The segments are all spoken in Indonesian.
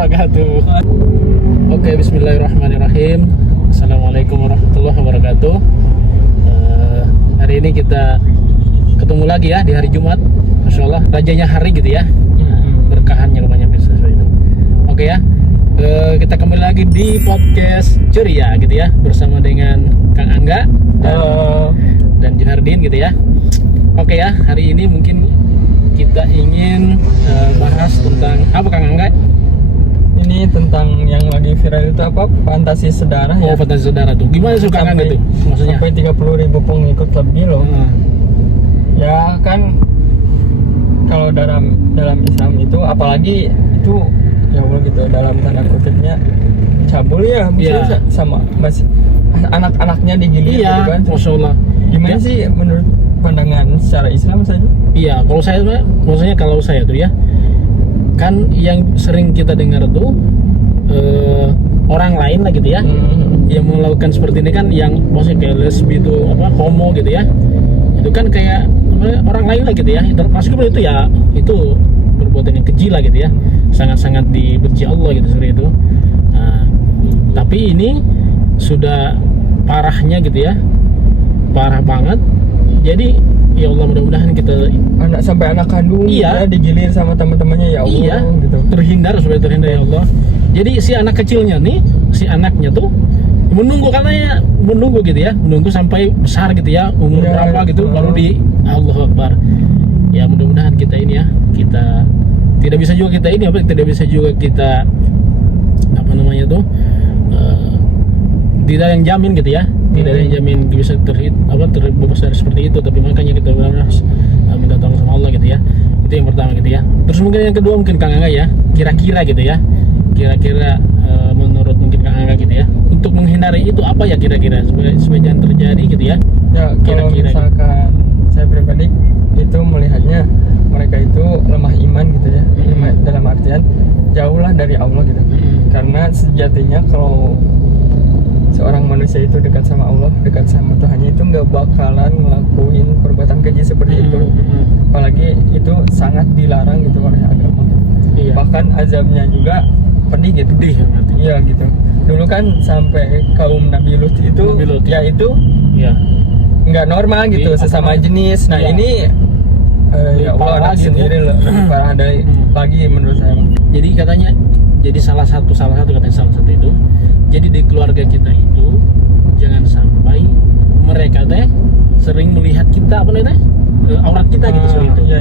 wabarakatuh. Oke, bismillahirrahmanirrahim. Assalamualaikum warahmatullahi wabarakatuh. Hari ini kita ketemu lagi ya di hari Jumat. Masya Allah, rajanya hari gitu ya. Berkahannya banyak sesuai itu. Oke ya, kita kembali lagi di podcast Ceria gitu ya, bersama dengan Kang Angga dan Junardin gitu ya. Oke ya, hari ini mungkin kita ingin bahas tentang apa Kang Angga? Ini tentang yang lagi viral itu apa? Fantasi saudara ya. Oh, fantasi saudara tuh. Gimana suka Kang Angga tuh? Maksudnya? Sampai 30.000 pengikut lebih loh. Ya kan kalau dalam Islam itu apalagi itu ya Allah gitu dalam tanda kutipnya cabul ya, Iya. sama masih anak-anaknya digilir gitu kan. Masya Allah. Gimana sih menurut pandangan secara Islam saja? Iya, kalau saya maksudnya kalau saya tuh ya, kan yang sering kita dengar tuh orang lain lah gitu ya, yang melakukan seperti ini kan, yang maksudnya kayak lesbi itu apa homo gitu ya, itu kan kayak orang lain lah gitu ya, meskipun itu ya itu perbuatan yang keji lah gitu ya, sangat-sangat dibenci Allah gitu seperti itu. Nah, tapi ini sudah parahnya gitu ya, parah banget. Jadi ya Allah, mudah-mudahan kita sampai anak kandung iya, ya, digilir sama teman-temannya ya Allah, iya, gitu. supaya terhindar ya Allah. Jadi si anak kecilnya nih, si anaknya tuh menunggu gitu ya, menunggu sampai besar gitu ya, umur ya, berapa gitu, baru di Allahu Akbar. Ya mudah-mudahan kita ini ya, kita tidak bisa juga kita ini apa, tidak bisa juga kita apa namanya tuh, tidak yang jamin gitu ya, tidak ada yang jamin bisa terbebas dari seperti itu. Tapi makanya kita benar-benar harus minta tolong sama Allah gitu ya. Itu yang pertama gitu ya. Terus mungkin yang kedua mungkin Kang Angga ya, kira-kira gitu ya, kira-kira menurut mungkin Kang Angga gitu ya, untuk menghindari itu apa ya kira-kira supaya jangan terjadi gitu ya. Ya kalau misalkan saya pribadi itu melihatnya mereka itu lemah iman gitu ya, dalam artian jauhlah dari Allah gitu. Karena sejatinya kalau seorang manusia itu dekat sama Allah, dekat sama Tuhannya, itu nggak bakalan ngelakuin perbuatan keji seperti itu. Apalagi itu sangat dilarang gitu oleh agama. Iya. Bahkan azabnya juga pedih gitu. Iya gitu. Dulu kan sampai kaum Nabi Lut itu, ya itu Iya. nggak normal gitu, sesama jenis. Nah iya, ini ya Allah anak gitu sendiri loh, parah dari lagi menurut saya. Jadi katanya, jadi salah satu katanya salah satu itu, jadi di keluarga kita itu jangan sampai mereka teh sering melihat kita apa namanya aurat kita gitu seperti itu. Iya.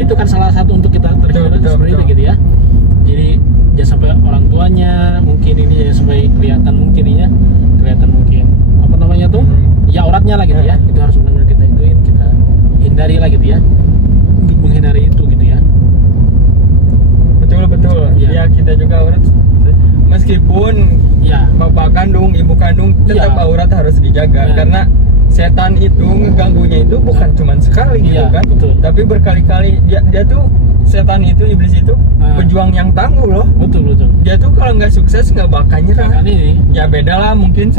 Itu kan salah satu untuk kita terhindar seperti itu gitu ya. Jadi jangan sampai orang tuanya mungkin ini ya, sampai kelihatan mungkin apa namanya tuh ya auratnya lah gitu ya. Itu harus benar-benar kita ituin, kita hindari lah gitu ya, untuk menghindari itu gitu ya. Betul ya, kita juga aurat meskipun Ya, bapak kandung, ibu kandung tetap aurat harus dijaga, karena setan itu ngeganggunya itu bukan cuma sekali gitu kan, betul. tapi berkali-kali. Dia tuh setan itu, iblis itu pejuang yang tangguh loh. Betul. Dia tuh kalau nggak sukses nggak bakal nyerah. Kali ini Ya beda lah mungkin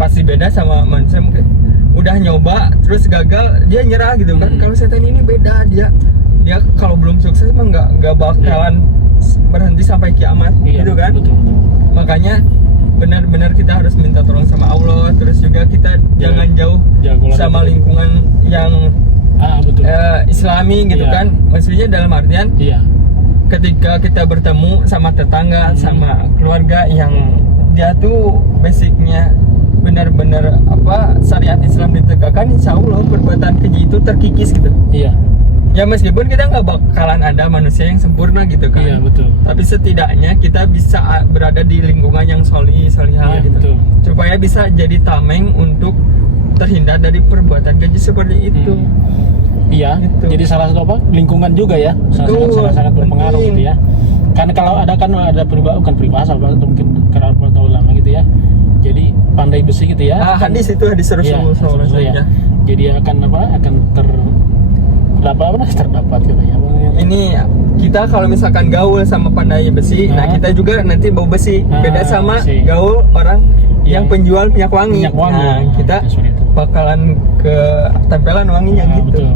pasti beda sama manusia, mungkin udah nyoba terus gagal dia nyerah gitu kan. Kalau setan ini beda, dia kalau belum sukses mah nggak bakalan berhenti sampai kiamat gitu kan. Betul. Makanya benar-benar kita harus minta tolong sama Allah. Terus juga kita jangan jauh sama lingkungan yang betul. Islami gitu kan. Maksudnya dalam artian ketika kita bertemu sama tetangga, sama keluarga yang dia tuh basicnya benar-benar syariat Islam ditegakkan, insya Allah perbuatan keji itu terkikis gitu. Iya. Ya meskipun kita nggak bakalan ada manusia yang sempurna gitu kan. Iya, betul. Tapi setidaknya kita bisa berada di lingkungan yang solihah gitu. Betul. Supaya bisa jadi tameng untuk terhindar dari perbuatan keji seperti itu. Iya. Gitu. Jadi salah satu lingkungan juga ya. Sangat berpengaruh gitu ya. Kan kalau ada peribahasa atau mungkin kerabat atau ulama gitu ya. Jadi pandai besi gitu ya. Hadis Rasulullah SAW. Ya. Jadi akan terdapat katanya. Ini kita kalau misalkan gaul sama pandai besi, nah kita juga nanti bau besi. Beda sama gaul orang yang penjual minyak wangi. Nah, kita bakalan ke tempelan wanginya gitu. Betul.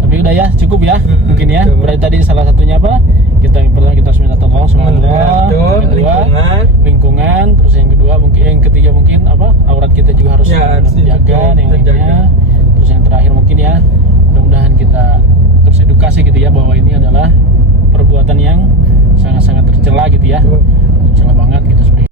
Tapi udah ya, cukup ya, mungkin ya. Berarti tadi salah satunya apa? Kita harus minta tolong sama Allah. lingkungan, terus yang kedua mungkin, yang ketiga mungkin apa?